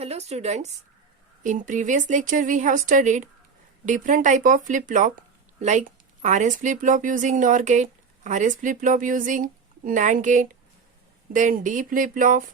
Hello students, in previous lecture we have studied different type of flip-flop like RS flip-flop using NOR gate, RS flip-flop using NAND gate, then D flip-flop,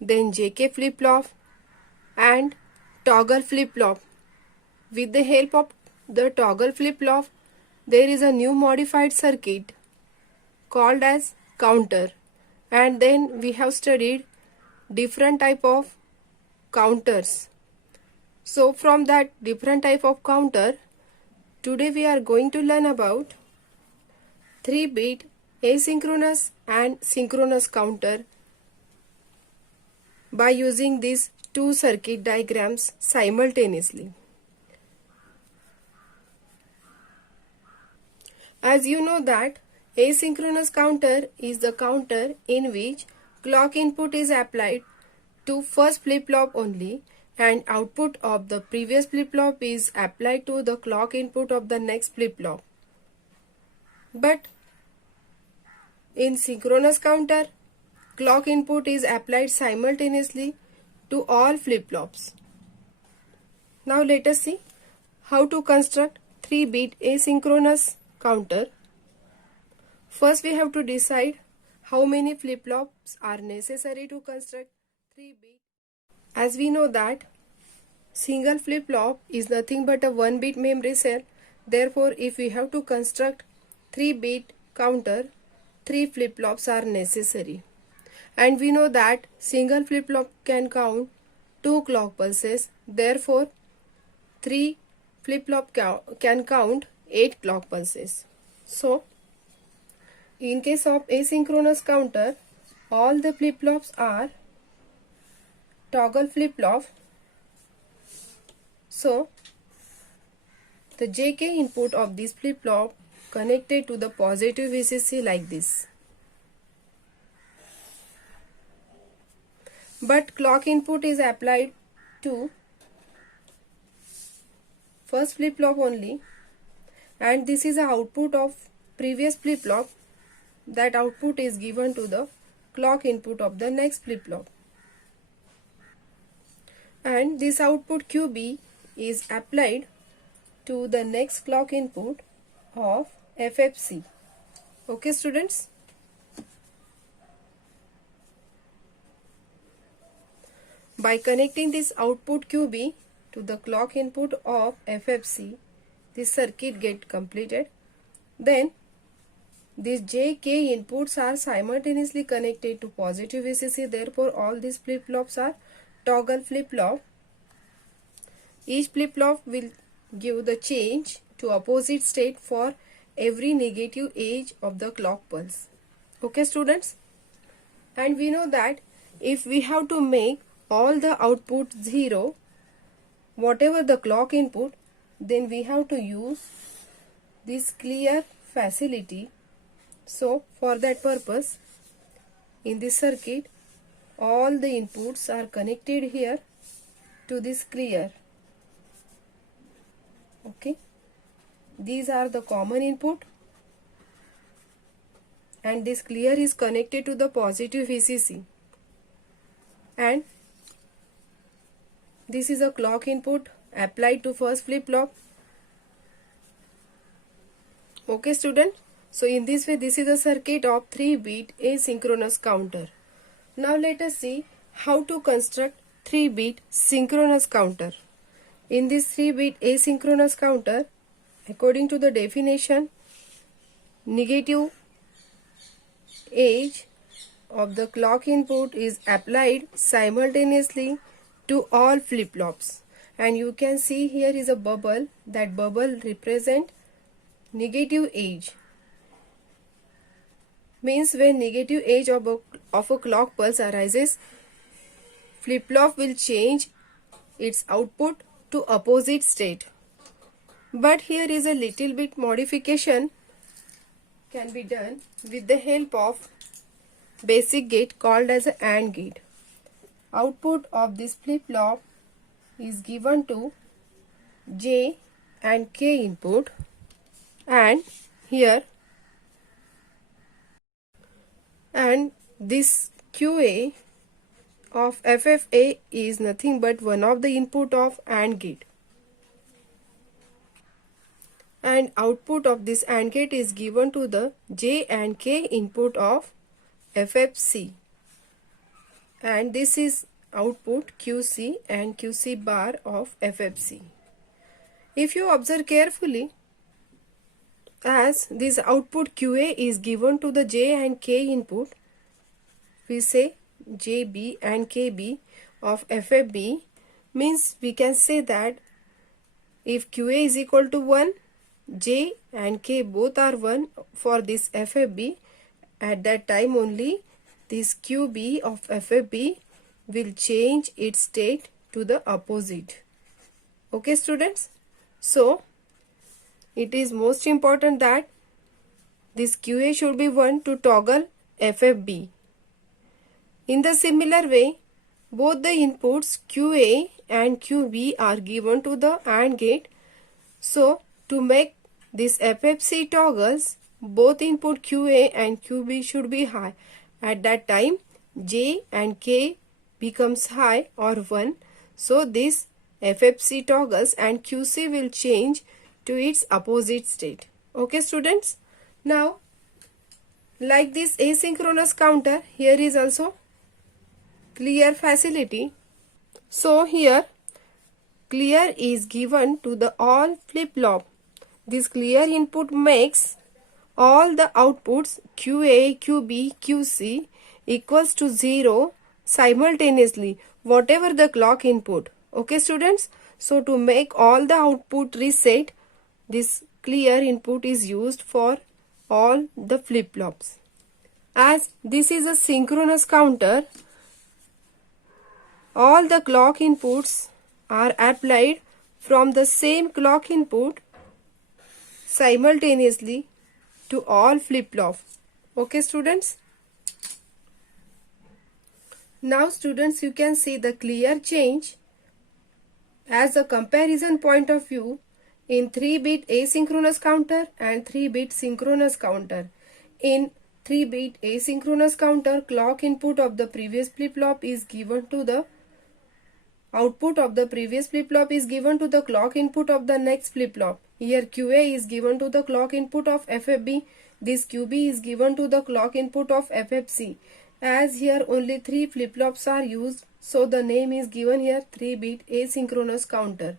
then JK flip-flop and toggle flip-flop. With the help of the toggle flip-flop, there is a new modified circuit called as counter, and then we have studied different type of counters. So from that different type of counter, today we are going to learn about 3-bit asynchronous and synchronous counter by using these two circuit diagrams simultaneously. As you know that asynchronous counter is the counter in which clock input is applied to first flip-flop only and output of the previous flip-flop is applied to the clock input of the next flip-flop. But in synchronous counter, clock input is applied simultaneously to all flip-flops. Now let us see how to construct 3-bit asynchronous counter. First we have to decide how many flip-flops are necessary to construct 3-bit. As we know that single flip-flop is nothing but a 1-bit memory cell. Therefore, if we have to construct 3-bit counter, 3 flip-flops are necessary. And we know that single flip-flop can count 2 clock pulses. Therefore, 3 flip-flop can count 8 clock pulses. So, in case of asynchronous counter, all the flip-flops are toggle flip-flop. So, the JK input of this flip-flop connected to the positive VCC like this. But clock input is applied to first flip-flop only, and this is the output of previous flip-flop. That output is given to the clock input of the next flip-flop. And this output QB is applied to the next clock input of FFC. Okay students? By connecting this output QB to the clock input of FFC, this circuit gets completed. Then these JK inputs are simultaneously connected to positive VCC. Therefore, all these flip-flops are toggle flip-flop. Each flip-flop will give the change to opposite state for every negative edge of the clock pulse. Okay students? And we know that if we have to make all the output 0, whatever the clock input, then we have to use this clear facility. So for that purpose, in this circuit, all the inputs are connected here to this clear. Okay, these are the common input, and this clear is connected to the positive VCC, and this is a clock input applied to first flip-flop. Okay student, so in this way this is a circuit of 3-bit asynchronous counter. Now let us see how to construct 3-bit synchronous counter. In this 3-bit asynchronous counter, according to the definition, negative edge of the clock input is applied simultaneously to all flip-flops. And you can see here is a bubble. That bubble represents negative edge. Means when negative edge of a clock pulse arises, flip-flop will change its output to opposite state. But here is a little bit modification can be done with the help of basic gate called as an AND gate. Output of this flip-flop is given to J and K input, and here and this QA of FFA is nothing but one of the input of AND gate. And output of this AND gate is given to the J and K input of FFC. And this is output QC and QC bar of FFC. If you observe carefully, as this output QA is given to the J and K input, we say JB and KB of FFB, means we can say that if QA is equal to 1, J and K both are 1 for this FFB, at that time only this QB of FFB will change its state to the opposite. Okay students, so it is most important that this QA should be 1 to toggle FFB. In the similar way, both the inputs QA and QB are given to the AND gate. So to make this FFC toggles, both input QA and QB should be high. At that time, J and K becomes high or 1. So this FFC toggles and QC will change to its opposite state. Okay students. Now like this asynchronous counter, here is also clear facility. So here clear is given to the all flip-flop. This clear input makes all the outputs QA, QB, QC equals to 0 simultaneously, whatever the clock input. Okay students, so to make all the output reset, this clear input is used for all the flip-flops. As this is a synchronous counter, all the clock inputs are applied from the same clock input simultaneously to all flip-flops. Okay students. Now students, you can see the clear change as a comparison point of view in 3-bit asynchronous counter and 3-bit synchronous counter. In 3-bit asynchronous counter, clock input of the previous flip-flop is given to the output of the previous flip-flop is given to the clock input of the next flip-flop. Here QA is given to the clock input of FFB. This QB is given to the clock input of FFC. As here only 3 flip-flops are used, so the name is given here 3-bit asynchronous counter.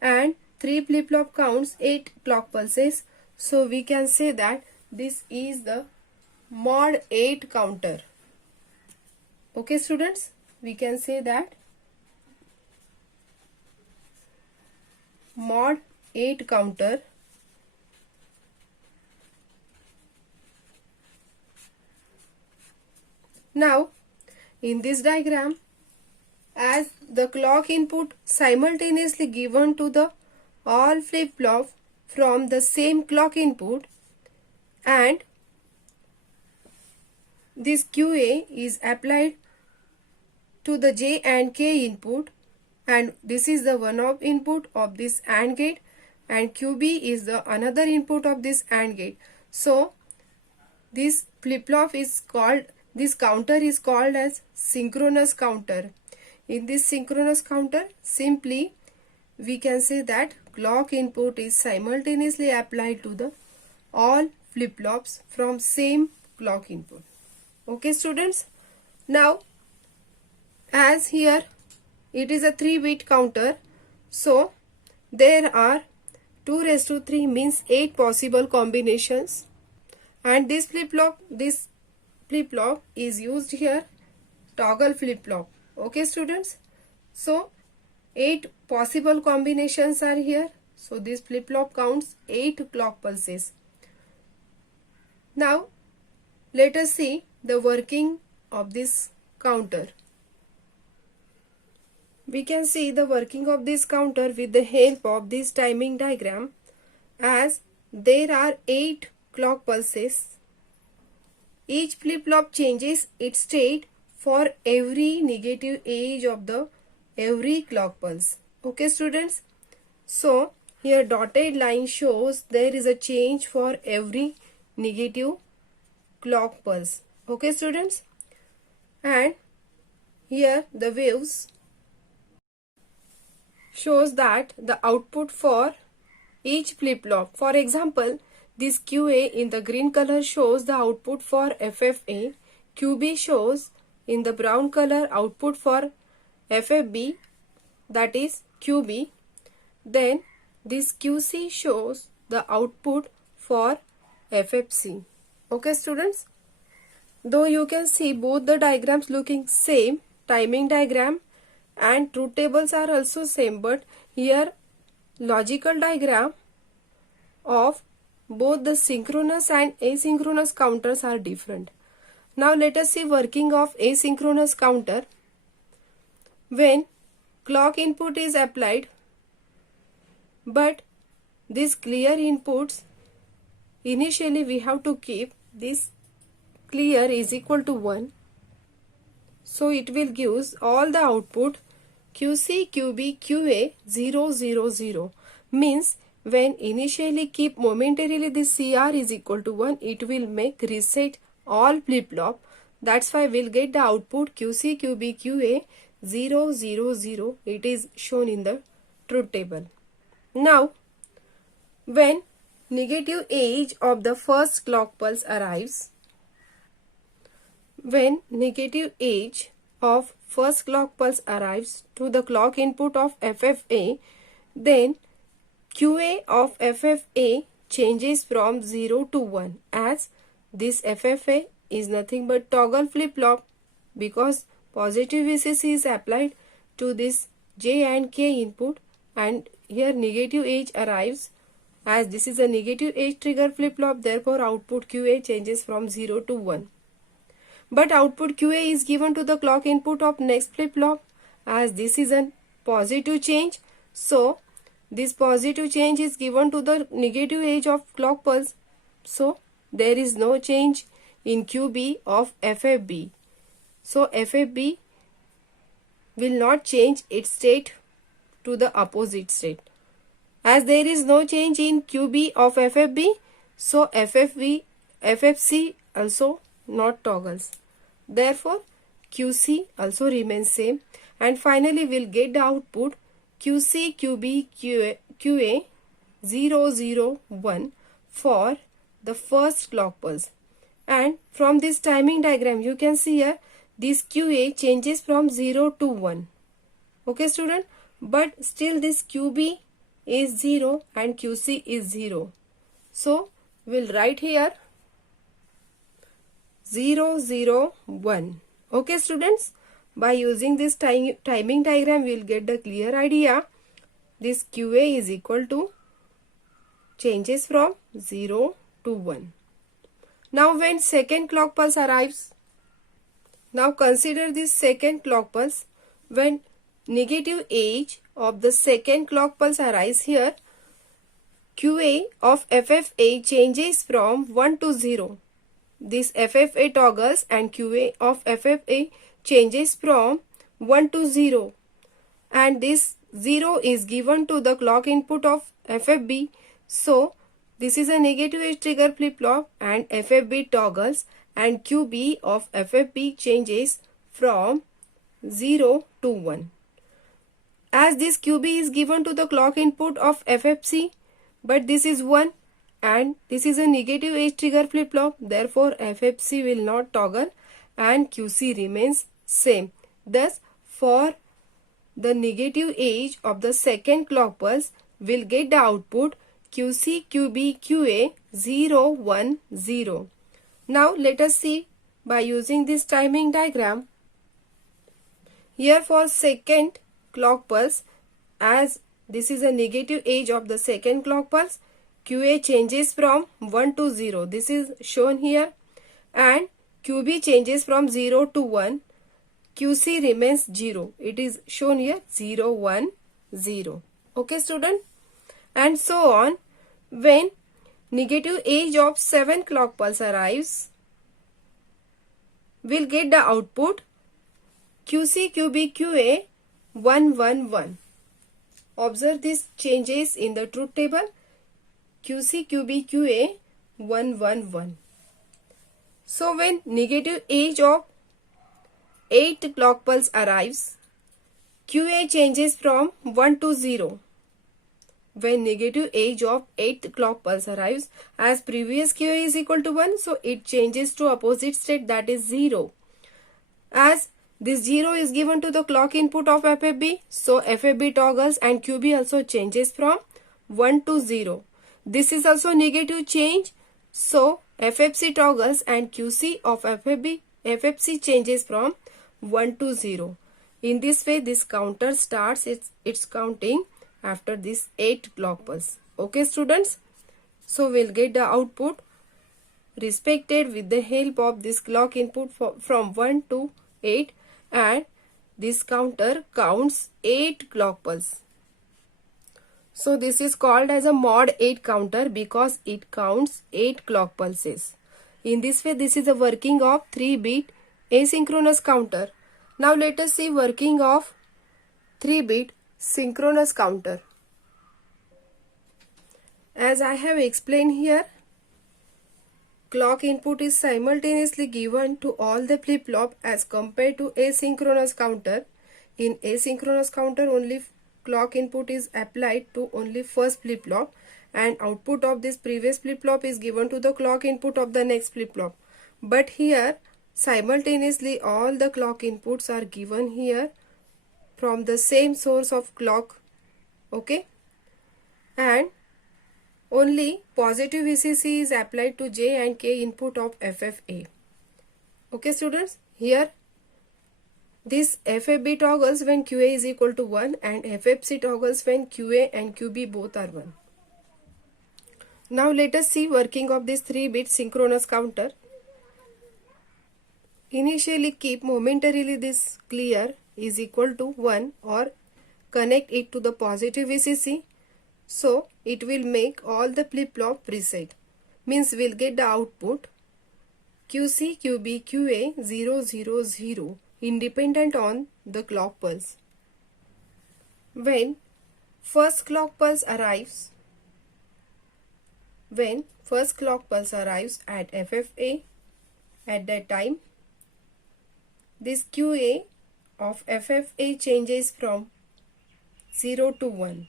And 3 flip-flop counts 8 clock pulses. So we can say that this is the mod 8 counter. Okay students, we can say that mod 8 counter. Now in this diagram, as the clock input simultaneously given to the all flip-flop from the same clock input, and this QA is applied to the J and K input, and this is the one of input of this AND gate, and QB is the another input of this AND gate. So this flip-flop is called, this counter is called as synchronous counter. In this synchronous counter, simply we can say that clock input is simultaneously applied to the all flip-flops from same clock input. Okay students. Now as here it is a 3-bit counter, so there are 2 raised to 3 means 8 possible combinations, and this flip-flop is used here toggle flip-flop. Okay students, so 8 possible combinations are here, so this flip-flop counts 8 clock pulses. Now let us see the working of this counter. We can see the working of this counter with the help of this timing diagram, as there are 8 clock pulses. Each flip-flop changes its state for every negative edge of the every clock pulse. Okay students, so here dotted line shows there is a change for every negative clock pulse. Okay students, and Here the waves shows that the output for each flip-flop. For example, this QA in the green color shows the output for FFA, QB shows in the brown color output for FFB, that is QB. Then this QC shows the output for FFC. Okay students, though you can see both the diagrams looking same, timing diagram and truth tables are also same, but here logical diagram of both the synchronous and asynchronous counters are different. Now let us see working of asynchronous counter. When clock input is applied, but this clear inputs, initially we have to keep this clear is equal to 1. So it will give all the output QC, QB, QA 0, 0, 0. Means when initially keep momentarily this CR is equal to 1, it will make reset all flip-flop. That's why we'll get the output QC, QB, QA 0, 0, 0. It is shown in the truth table. Now, when negative edge of the first clock pulse arrives, when negative edge of first clock pulse arrives to the clock input of FFA, then QA of FFA changes from 0 to 1, as this FFA is nothing but toggle flip-flop, because positive VCC is applied to this J and K input, and here negative edge arrives, as this is a negative edge trigger flip-flop, therefore output QA changes from 0 to 1. But output QA is given to the clock input of next flip-flop, as this is a positive change, so this positive change is given to the negative edge of clock pulse, so there is no change in QB of FFB. So FFB will not change its state to the opposite state. As there is no change in QB of FFB, so FFC also not toggles. Therefore, QC also remains same, and finally we'll get the output QC, QB, QA 0, 0, 1 for the first clock pulse. And from this timing diagram you can see here this QA changes from 0 to 1. Okay student, but still this QB is 0 and QC is 0. So we'll write here 0, 0, 1. Okay students, by using this timing diagram we will get the clear idea. This QA is equal to changes from 0 to 1. Now when second clock pulse arrives, now consider this second clock pulse. When negative edge of the second clock pulse arrives here, QA of FFA changes from 1 to 0. This FFA toggles and QA of FFA changes from 1 to 0, and this 0 is given to the clock input of FFB. So this is a negative edge trigger flip-flop and FFB toggles and QB of FFB changes from 0 to 1. As this QB is given to the clock input of FFC, but this is 1 and this is a negative edge trigger flip-flop, therefore FFC will not toggle and QC remains same. Thus, for the negative edge of the second clock pulse, we'll get the output QC, QB, QA 0, 1, 0. Now let us see by using this timing diagram. Here for second clock pulse, as this is a negative edge of the second clock pulse, QA changes from 1 to 0. This is shown here, and QB changes from 0 to 1. QC remains 0. It is shown here 0, 1, 0. Okay student? And so on. When negative edge of 7 clock pulse arrives, we'll get the output QC, QB, QA 1, 1, 1. Observe these changes in the truth table. QC, QB, QA 1, 1, 1. So when negative edge of 8th clock pulse arrives, QA changes from 1 to 0. When negative edge of 8th clock pulse arrives, as previous QA is equal to 1, so it changes to opposite state, that is 0. As this 0 is given to the clock input of FFB, so FFB toggles and QB also changes from 1 to 0. This is also negative change, so FFC toggles and QC of FFC changes from 1 to 0. In this way, this counter starts its counting after this 8 clock pulse. Okay students, so we'll get the output respected with the help of this clock input from 1 to 8, and this counter counts 8 clock pulse. So this is called as a mod 8 counter because it counts 8 clock pulses. In this way, this is the working of 3-bit asynchronous counter. Now let us see working of 3-bit synchronous counter. As I have explained here, clock input is simultaneously given to all the flip-flop as compared to asynchronous counter. In asynchronous counter, only clock input is applied to only first flip-flop, and output of this previous flip-flop is given to the clock input of the next flip-flop. But here, simultaneously all the clock inputs are given here from the same source of clock. Okay, and only positive VCC is applied to J and K input of FFA. Okay students, here this FFB toggles when QA is equal to 1 and FFC toggles when QA and QB both are 1. Now let us see working of this 3-bit synchronous counter. Initially keep momentarily this clear is equal to 1 or connect it to the positive VCC. So it will make all the flip-flop reset. Means we'll get the output QC, QB, QA 0, 0, 0 independent on the clock pulse. When first clock pulse arrives at FFA, at that time this QA of FFA changes from 0 to 1.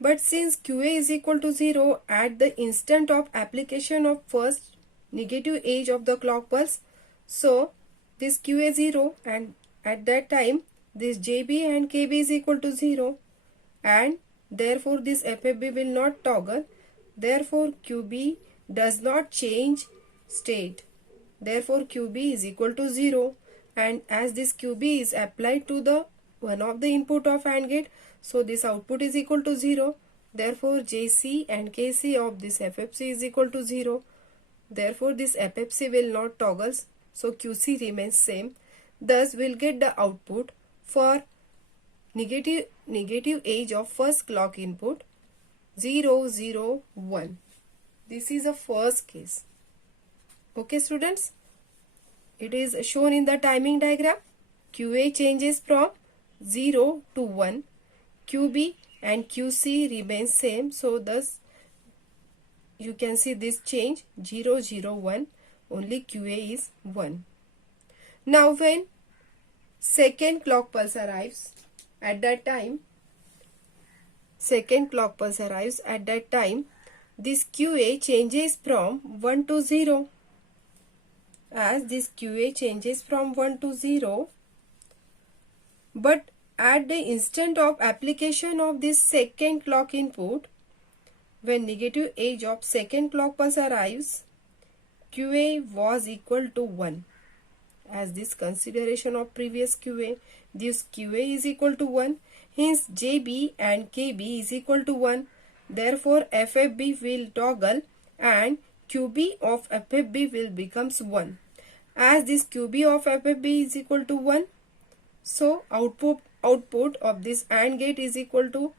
But since QA is equal to 0 at the instant of application of first negative edge of the clock pulse, so this QA 0, and at that time this JB and KB is equal to 0, and therefore this FFB will not toggle. Therefore QB does not change state. Therefore QB is equal to 0, and as this QB is applied to the one of the input of AND gate, so this output is equal to 0. Therefore JC and KC of this FFC is equal to 0. Therefore this FFC will not toggles, so QC remains same. Thus we'll get the output for negative edge of first clock input 0, 0, 1. This is the first case. Okay students, it is shown in the timing diagram. QA changes from 0 to 1. QB and QC remains same, so thus you can see this change 0, 0, 1, only QA is 1. Now when second clock pulse arrives, at that time this QA changes from 1 to 0. As this QA changes from 1 to 0, but at the instant of application of this second clock input, when negative edge of second clock pulse arrives, QA was equal to 1. As this consideration of previous QA, this QA is equal to 1. Hence JB and KB is equal to 1. Therefore FFB will toggle and QB of FFB will becomes 1. As this QB of FFB is equal to 1, so output of this AND gate is equal to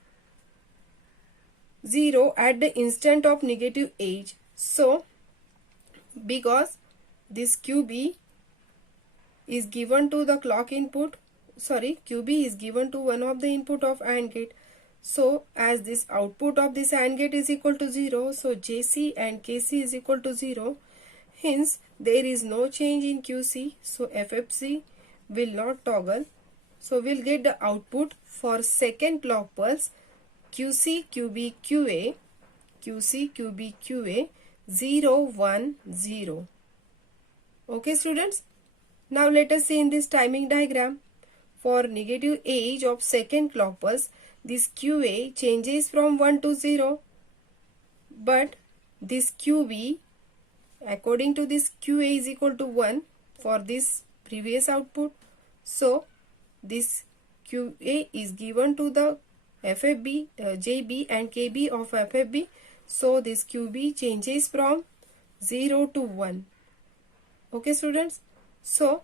0 at the instant of negative edge. So because this QB is given to the clock input, QB is given to one of the input of AND gate. So as this output of this AND gate is equal to 0, so JC and KC is equal to 0. Hence there is no change in QC, so FFC will not toggle. So we'll get the output for second clock pulse QC QB QA QC QB QA 0 1 0. Okay students, now let us see in this timing diagram. For negative age of second clock pulse, this QA changes from 1 to 0, but this QB, according to this, QA is equal to 1 for this previous output. So this QA is given to the FFB, JB and KB of FFB. So this QB changes from 0 to 1. Okay students, so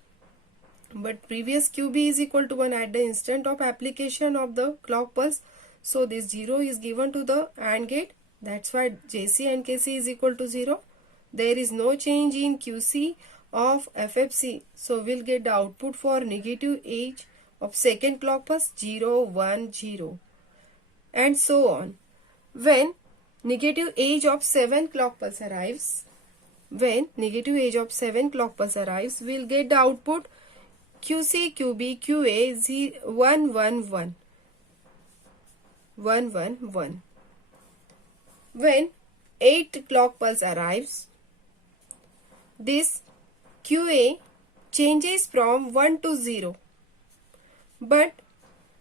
but previous QB is equal to 1 at the instant of application of the clock pulse. So this 0 is given to the AND gate. That's why JC and KC is equal to 0. There is no change in QC of FFC. So we'll get the output for negative age of second clock pulse 0 1 0 and so on. When negative age of 7 clock pulse arrives, we'll get the output QC QB QA 1 1 1 1 1 1. When 8 clock pulse arrives, this QA changes from 1 to 0, but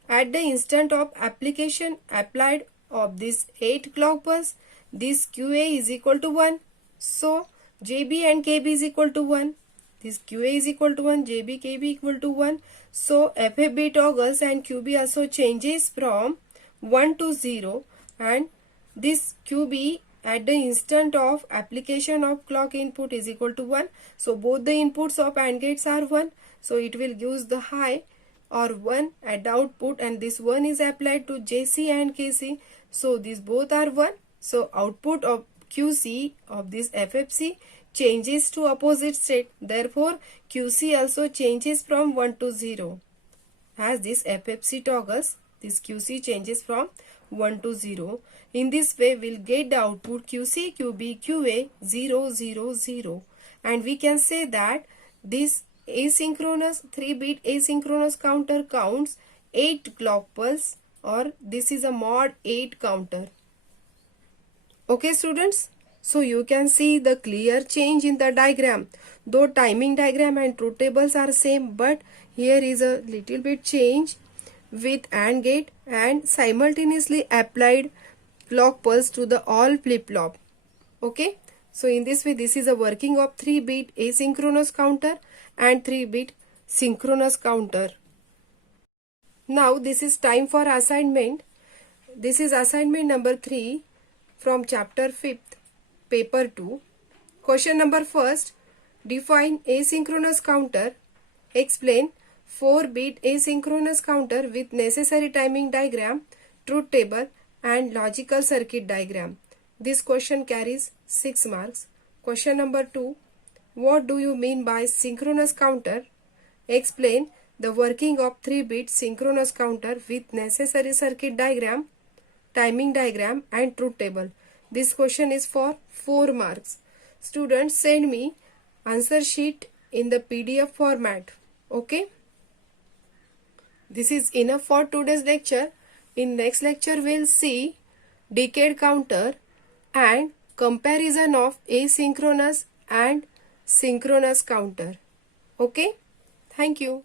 at the instant of application applied of this 8 clock pulse, this QA is equal to 1. So JB and KB is equal to 1. This QA is equal to 1, JB, KB equal to 1. So FFB toggles and QB also changes from 1 to 0, and this QB at the instant of application of clock input is equal to 1. So both the inputs of AND gates are 1. So it will use the high or 1 at the output, and this 1 is applied to JC and KC. So these both are 1. So output of QC of this FFC changes to opposite state. Therefore, QC also changes from 1 to 0. As this FFC toggles, this QC changes from 1 to 0. In this way, we'll get the output QC QB QA 0 0 0. And we can say that this asynchronous 3-bit asynchronous counter counts 8 clock pulse, or this is a mod 8 counter. Okay students, so you can see the clear change in the diagram. Though timing diagram and truth tables are same, but here is a little bit change with AND gate and simultaneously applied clock pulse to the all flip-flop. Okay, so in this way, this is a working of 3-bit asynchronous counter and 3-bit synchronous counter. Now this is time for assignment. This is assignment number 3 from chapter 5th, paper 2. Question number first, define asynchronous counter. Explain 4-bit asynchronous counter with necessary timing diagram, truth table and logical circuit diagram. This question carries 6 marks. Question number 2, what do you mean by synchronous counter? Explain the working of 3-bit synchronous counter with necessary circuit diagram, timing diagram and truth table. This question is for 4 marks. Students, send me answer sheet in the PDF format. Okay. This is enough for today's lecture. In next lecture, we'll see decade counter and comparison of asynchronous and synchronous counter. Okay. Thank you.